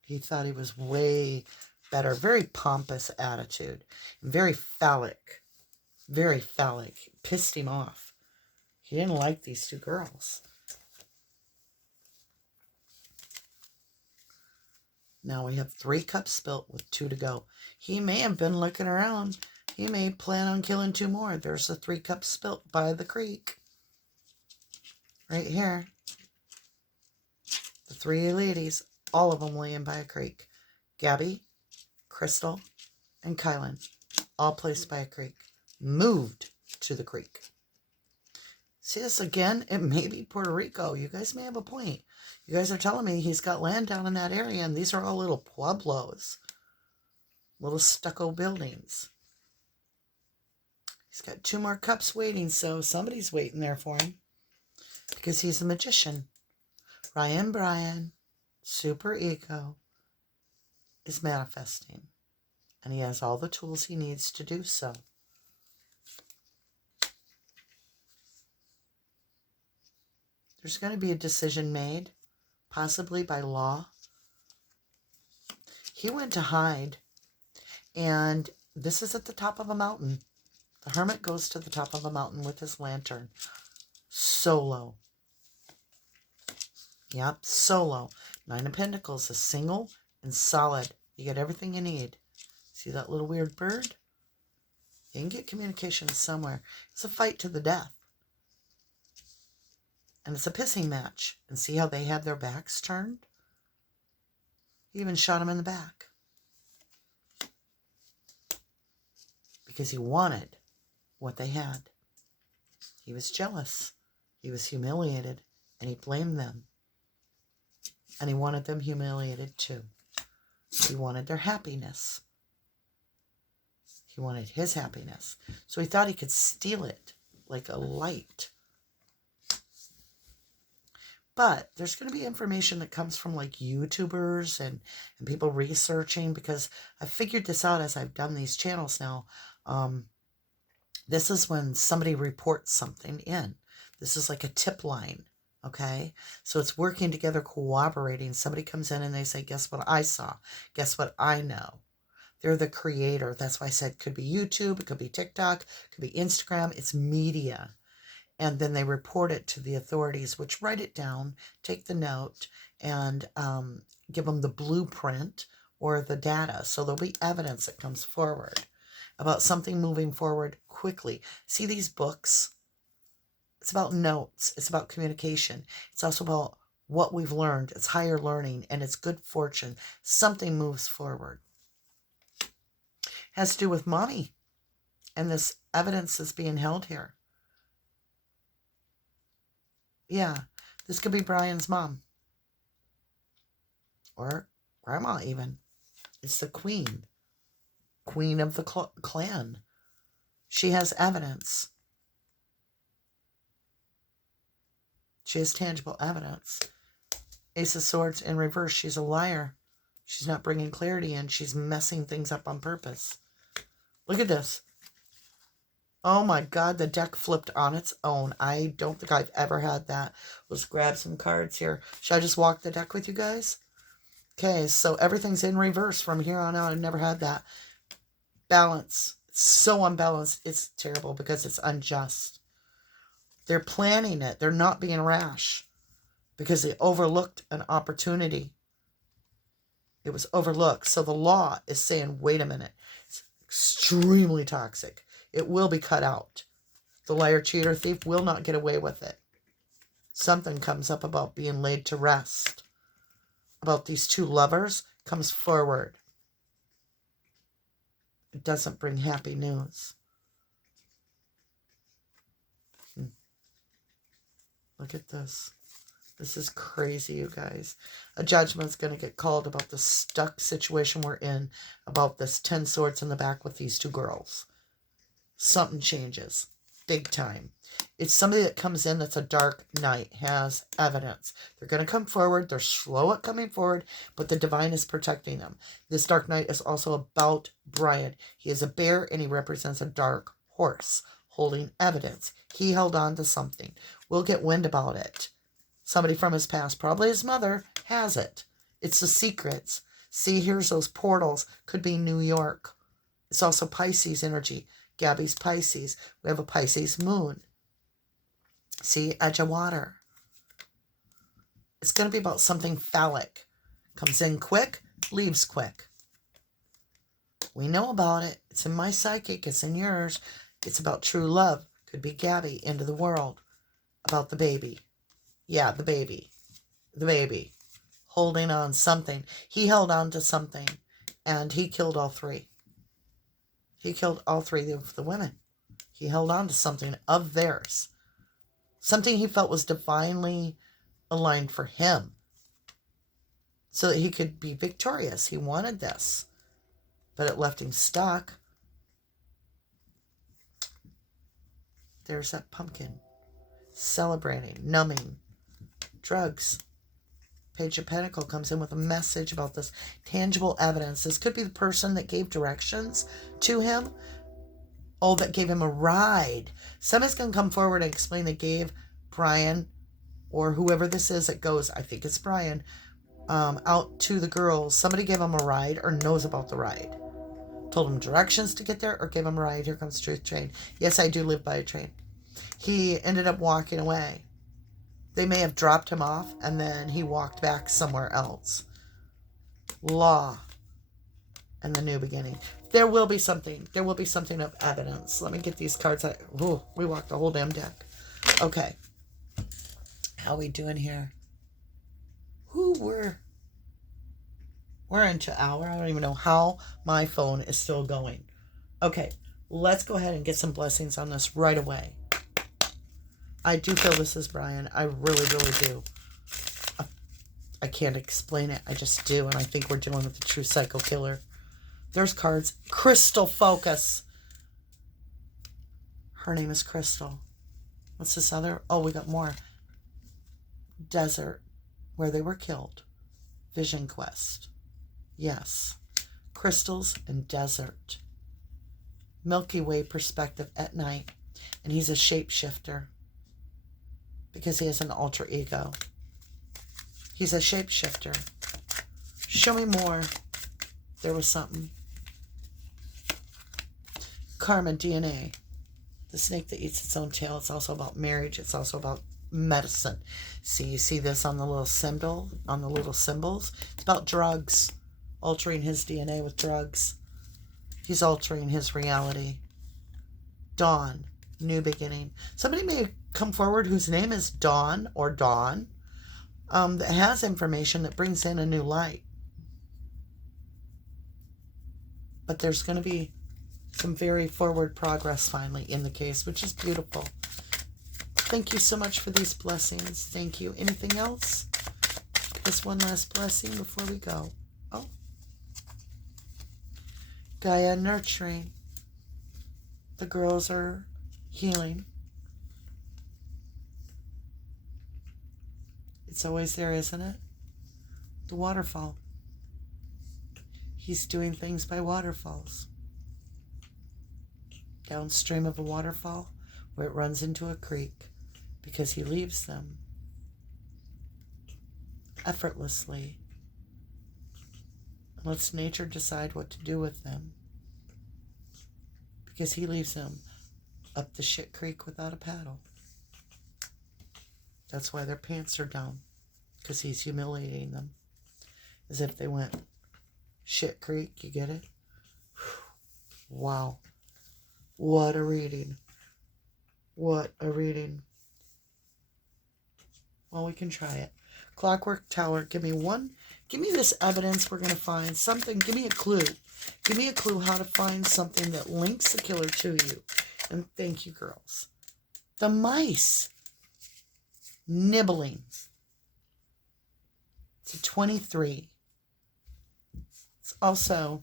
He thought he was way better. Very pompous attitude. Very phallic. Very phallic. Pissed him off. He didn't like these two girls. Now we have 3 cups spilt with 2 to go. He may have been looking around. He may plan on killing 2 more. There's the 3 cups spilt by the creek. Right here. The 3 ladies, all of them laying by a creek. Gabby, Crystal, and Kylen, all placed by a creek. Moved to the creek. See this again? It may be Puerto Rico. You guys may have a point. You guys are telling me he's got land down in that area, and these are all little pueblos. Little stucco buildings. He's got 2 more cups waiting, so somebody's waiting there for him. Because he's a magician. Brian, super ego, is manifesting. And he has all the tools he needs to do so. There's going to be a decision made, possibly by law. He went to hide, and this is at the top of a mountain. The hermit goes to the top of a mountain with his lantern. Solo. Yep, solo. 9 of Pentacles is single and solid. You get everything you need. See that little weird bird? You can get communication somewhere. It's a fight to the death. And it's a pissing match. And see how they had their backs turned? He even shot him in the back. Because he wanted what they had. He was jealous. He was humiliated. And he blamed them. And he wanted them humiliated too. He wanted their happiness. He wanted his happiness. So he thought he could steal it like a light. But there's going to be information that comes from like YouTubers and people researching, because I figured this out as I've done these channels now. This is when somebody reports something in. This is like a tip line. Okay, so it's working together, cooperating. Somebody comes in and they say, guess what I saw? Guess what I know? They're the creator. That's why I said it could be YouTube, it could be TikTok, it could be Instagram. It's media. And then they report it to the authorities, which write it down, take the note, and give them the blueprint or the data. So there'll be evidence that comes forward about something moving forward quickly. See these books? It's about notes. It's about communication. It's also about what we've learned. It's higher learning, and it's good fortune. Something moves forward. Has to do with mommy. And this evidence is being held here. Yeah, this could be Brian's mom. Or grandma even. It's the queen. Queen of the clan. She has evidence. She has tangible evidence. Ace of Swords in reverse. She's a liar. She's not bringing clarity in. She's messing things up on purpose. Look at this. Oh my God, the deck flipped on its own. I don't think I've ever had that. Let's grab some cards here. Should I just walk the deck with you guys? Okay, so everything's in reverse from here on out. I've never had that. Balance. It's so unbalanced. It's terrible because it's unjust. They're planning it. They're not being rash because they overlooked an opportunity. It was overlooked. So the law is saying, wait a minute. It's extremely toxic. It will be cut out. The liar, cheater, thief will not get away with it. Something comes up about being laid to rest. About these 2 lovers comes forward. It doesn't bring happy news. Look at this. This is crazy, you guys. A judgment's going to get called about the stuck situation we're in, about this 10 swords in the back with these 2 girls. Something changes. Big time. It's somebody that comes in that's a dark knight, has evidence. They're going to come forward. They're slow at coming forward, but the divine is protecting them. This dark knight is also about Brian. He is a bear, and he represents a dark horse holding evidence. He held on to something. We'll get wind about it. Somebody from his past, probably his mother, has it. It's the secrets. See, here's those portals. Could be New York. It's also Pisces energy. Gabby's Pisces. We have a Pisces moon. See, edge of water. It's going to be about something phallic. Comes in quick, leaves quick. We know about it. It's in my psychic. It's in yours. It's about true love. Could be Gabby into the world. About the baby. Yeah, the baby. The baby. Holding on something. He held on to something. And he killed all 3. He killed all 3 of the women. He held on to something of theirs. Something he felt was divinely aligned for him. So that he could be victorious. He wanted this. But it left him stuck. There's that pumpkin. Celebrating, numbing, drugs. Page of Pentacles comes in with a message about this tangible evidence. This could be the person that gave directions to him. Oh, that gave him a ride. Somebody's going to come forward and explain they gave Brian, or whoever this is that goes, I think it's Brian, out to the girls. Somebody gave him a ride or knows about the ride. Told him directions to get there or gave him a ride. Here comes Truth Train. Yes, I do live by a train. He ended up walking away. They may have dropped him off and then he walked back somewhere else. Law and the new beginning. There will be something. There will be something of evidence. Let me get these cards. Ooh, we walked the whole damn deck. Okay. How we doing here? We're into hour. I don't even know how my phone is still going. Okay, let's go ahead and get some blessings on this right away. I do feel this is Brian. I really, really do. I can't explain it. I just do. And I think we're dealing with the true psycho killer. There's cards. Crystal focus. Her name is Crystal. What's this other? Oh, we got more. Desert, where they were killed. Vision quest. Yes. Crystals and desert. Milky Way perspective at night. And he's a shapeshifter. Because he has an alter ego. He's a shapeshifter. Show me more. There was something. Karma DNA. The snake that eats its own tail. It's also about marriage. It's also about medicine. See, you see this on the little symbol, on the little symbols? It's about drugs. Altering his DNA with drugs. He's altering his reality. Dawn. New beginning. Somebody may come forward whose name is Dawn or Dawn, that has information that brings in a new light. But there's going to be some very forward progress finally in the case, which is beautiful. Thank you so much for these blessings. Thank you. Anything else? Just one last blessing before we go. Oh. Gaia nurturing. The girls are healing. It's always there, isn't it? The waterfall. He's doing things by waterfalls. Downstream of a waterfall where it runs into a creek because he leaves them effortlessly and lets nature decide what to do with them because he leaves them up the shit creek without a paddle. That's why their pants are down, because he's humiliating them as if they went shit creek. You get it? Wow. What a reading. What a reading. Well, we can try it. Clockwork Tower, give me this evidence we're going to find. Something, give me a clue. Give me a clue how to find something that links the killer to you. And thank you, girls. The mice. Nibbling. It's a 23. It's also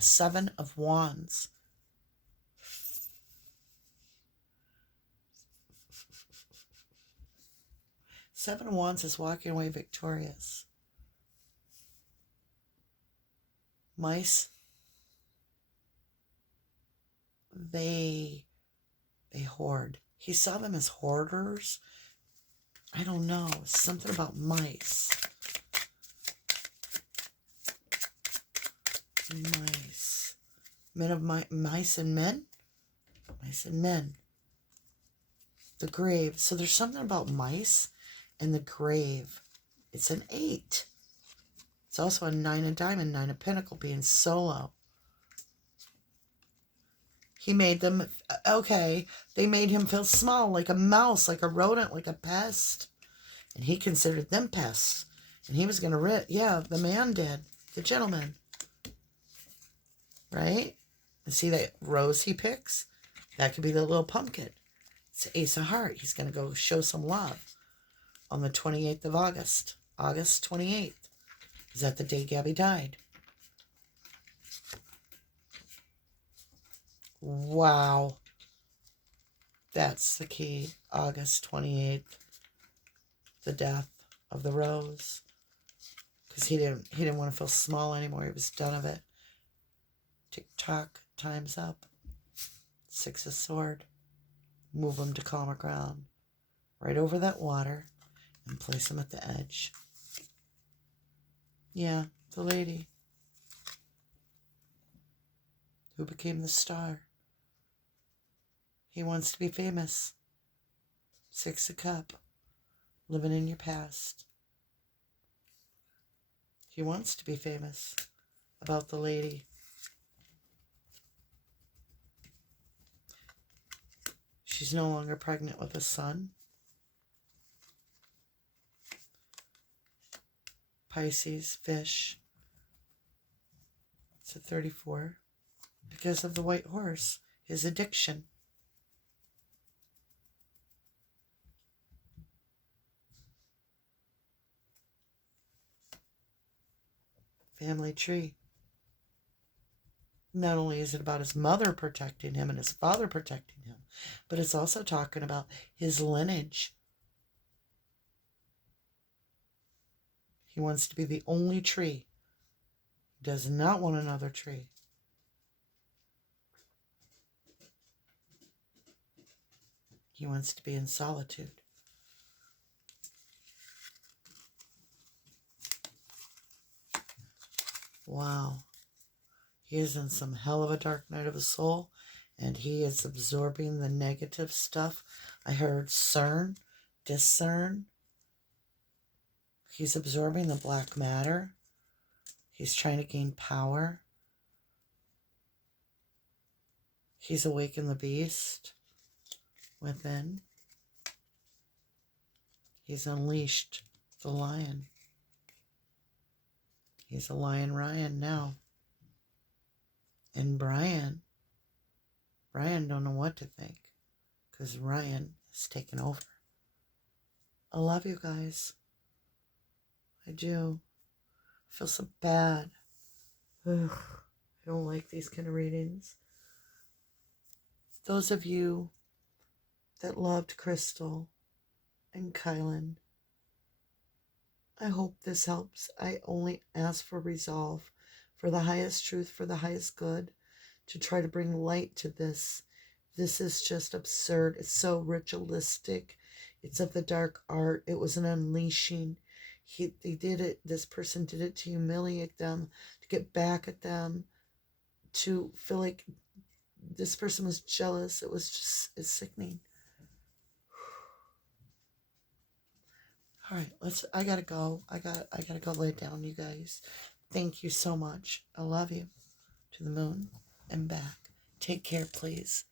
7 of Wands. Seven of Wands is walking away victorious. Mice, they hoard. He saw them as hoarders. I don't know. Something about mice. Mice. Men of mice and men? Mice and men. The grave. So there's something about mice and the grave. It's an 8. It's also a 9 of diamond, 9 of pentacle being solo. He made them, okay, they made him feel small, like a mouse, like a rodent, like a pest. And he considered them pests. And he was going to the man did. The gentleman. Right? And see that rose he picks? That could be the little pumpkin. It's the Ace of Heart. He's going to go show some love on the 28th of August. August 28th. Is that the day Gabby died? Wow. That's the key. August 28th, the death of the rose. Because he didn't want to feel small anymore. He was done of it. Tick-tock, time's up. 6 of sword. Move him to calmer ground. Right over that water and place him at the edge. Yeah, the lady who became the star. He wants to be famous. 6 of cup. Living in your past. He wants to be famous about the lady. She's no longer pregnant with a son. Pisces, fish. It's a 34. Because of the white horse, his addiction. Family tree. Not only is it about his mother protecting him and his father protecting him, but it's also talking about his lineage. He wants to be the only tree. He does not want another tree. He wants to be in solitude. Wow. He is in some hell of a dark night of his soul, and he is absorbing the negative stuff. I heard discern. He's absorbing the black matter. He's trying to gain power. He's awakened the beast within. He's unleashed the lion. He's a lion Ryan now. And Brian don't know what to think, because Ryan has taken over. I love you guys. I do. I feel so bad. Ugh, I don't like these kind of readings. Those of you that loved Crystal and Kylen, I hope this helps. I only ask for resolve, for the highest truth, for the highest good, to try to bring light to this. This is just absurd. It's so ritualistic. It's of the dark art. It was an unleashing. They did it. This person did it to humiliate them, to get back at them, to feel like this person was jealous. It was just, it's sickening. All right, I gotta go. I gotta go lay down, you guys. Thank you so much. I love you. To the moon and back. Take care, please.